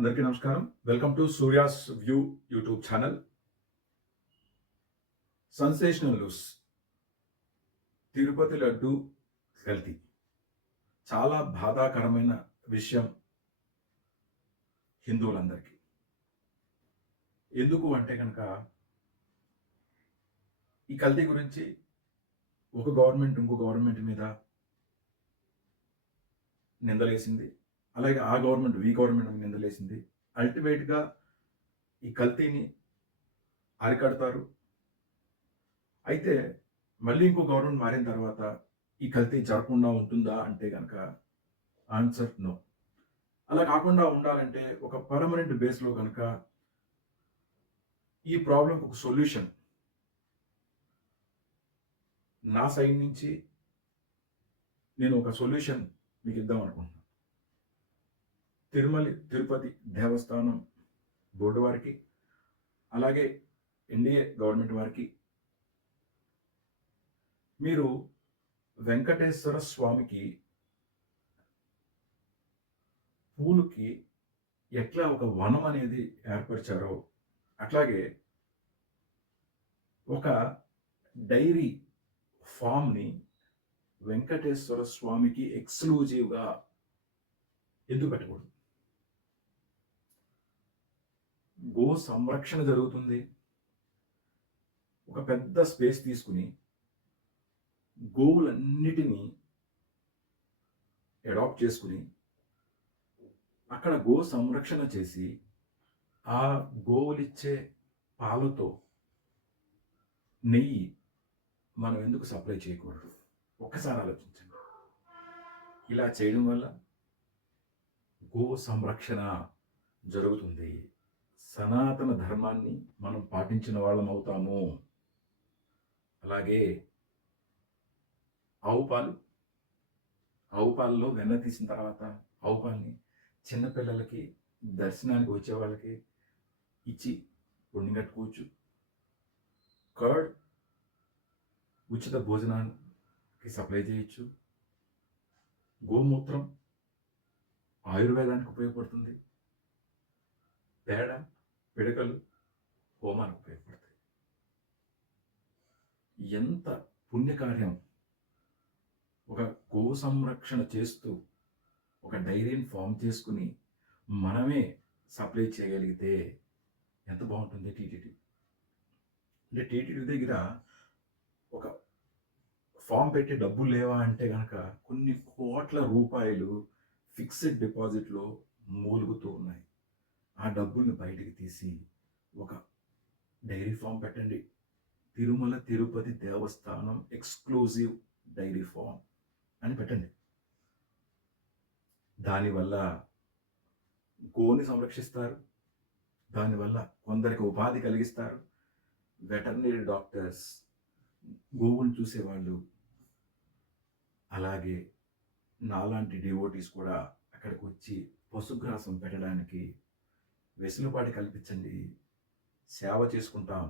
అందరికీ నమస్కారం. Welcome to Surya's view YouTube channel. Sensational news. Tirupati laddu కల్తీ. చాలా బాధాకరమైన విషయం హిందువులందరికీ. ఎందుకు అంటే కనుక ఈ కల్తీ గురించి ఒక గవర్నమెంట్ ఇంకో గవర్నమెంట్ మీద నిందలేసింది. అలాగే ఆ గవర్నమెంట్ ఈ గవర్నమెంట్ మీద నిందలేసింది. అల్టిమేట్‌గా ఈ కల్తీని అరికడతారు. అయితే మళ్ళీ ఇంకో గవర్నమెంట్ మారిన తర్వాత ఈ కల్తీ జరగకుండా ఉంటుందా అంటే గనక ఆన్సర్ నో. అలా కాకుండా ఉండాలంటే ఒక పర్మనెంట్ బేస్‌లో గనక ఈ ప్రాబ్లమ్‌కి ఒక సొల్యూషన్ నా సైడ్ నుంచి నేను ఒక సొల్యూషన్ మీకు ఇద్దాం అనుకుంటున్నాను. తిరుపతి దేవస్థానం బోర్డు వారికి, అలాగే ఎన్డీఏ గవర్నమెంట్ వారికి, మీరు వెంకటేశ్వర స్వామికి పూలుకి ఎట్లా ఒక వనం అనేది ఏర్పరిచారో అట్లాగే ఒక డైరీ ఫామ్ని వెంకటేశ్వర స్వామికి ఎక్స్క్లూజివ్గా ఎందుకు పెట్టకూడదు? గో సంరక్షణ జరుగుతుంది. ఒక పెద్ద స్పేస్ తీసుకుని గోవులన్నిటినీ అడాప్ట్ చేసుకుని అక్కడ గో సంరక్షణ చేసి ఆ గోవులిచ్చే పాలతో నెయ్యి మనం ఎందుకు సప్లై చేయకూడదు? ఒక్కసారి ఆలోచించండి. ఇలా చేయడం వల్ల గో సంరక్షణ జరుగుతుంది. సనాతన ధర్మాన్ని మనం పాటించిన వాళ్ళం అవుతాము. అలాగే ఆవు పాలలో వెన్న తీసిన తర్వాత ఆవు పాలని చిన్నపిల్లలకి, దర్శనానికి వచ్చే వాళ్ళకి ఇచ్చి పుణ్యం కట్టుకోవచ్చు. కర్డ్ ఉచిత భోజనానికి సప్లై చేయొచ్చు. గోమూత్రం ఆయుర్వేదానికి ఉపయోగపడుతుంది. పేడ, పిడకలు హోమానికి ఉపయోగపడతాయి. ఎంత పుణ్యకార్యం! ఒక గో సంరక్షణ చేస్తూ ఒక డైరీని ఫామ్ చేసుకుని మనమే సప్లై చేయగలిగితే ఎంత బాగుంటుంది. టీటీడీ అంటే టీటీడీ దగ్గర ఒక ఫామ్ పెట్టి డబ్బులు లేవా అంటే కనుక కొన్ని కోట్ల రూపాయలు ఫిక్స్డ్ డిపాజిట్లో మూలుగుతూ ఉన్నాయి. ఆ డబ్బుల్ని బయటికి తీసి ఒక డైరీ ఫామ్ పెట్టండి. తిరుమల తిరుపతి దేవస్థానం ఎక్స్క్లూజివ్ డైరీ ఫామ్ అని పెట్టండి. దానివల్ల గోని సంరక్షిస్తారు. దానివల్ల కొందరికి ఉపాధి కలిగిస్తారు. వెటర్నరీ డాక్టర్స్, గోవును చూసేవాళ్ళు, అలాగే నాలాంటి డివోటీస్ కూడా అక్కడికి వచ్చి పశుగ్రాసం పెట్టడానికి వెసులుబాటు కల్పించండి. సేవ చేసుకుంటాం.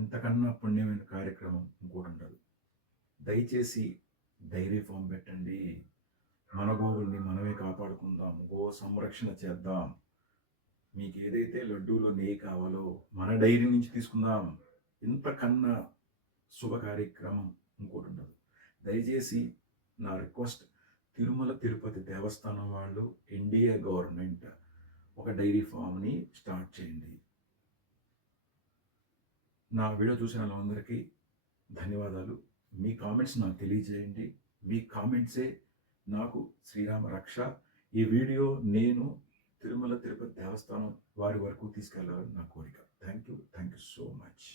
ఇంతకన్నా పుణ్యమైన కార్యక్రమం ఇంకోటి ఉండదు. దయచేసి డైరీ ఫామ్ పెట్టండి. మన గోవుల్ని మనమే కాపాడుకుందాం. గో సంరక్షణ చేద్దాం. మీకు ఏదైతే లడ్డూలో నెయ్యి కావాలో మన డైరీ నుంచి తీసుకుందాం. ఇంతకన్నా శుభ కార్యక్రమం ఇంకోటి ఉండదు. దయచేసి నా రిక్వెస్ట్, తిరుమల తిరుపతి దేవస్థానం వాళ్ళు, ఎన్డీఏ గవర్నమెంట్ ఒక డైరీ ఫామ్ని స్టార్ట్ చేయండి. నా వీడియో చూసిన వాళ్ళందరికీ ధన్యవాదాలు. మీ కామెంట్స్ నాకు తెలియజేయండి. మీ కామెంట్సే నాకు శ్రీరామ రక్ష. ఈ వీడియో నేను తిరుమల తిరుపతి దేవస్థానం వారి వరకు తీసుకెళ్లాలని నా కోరిక. Thank you so much.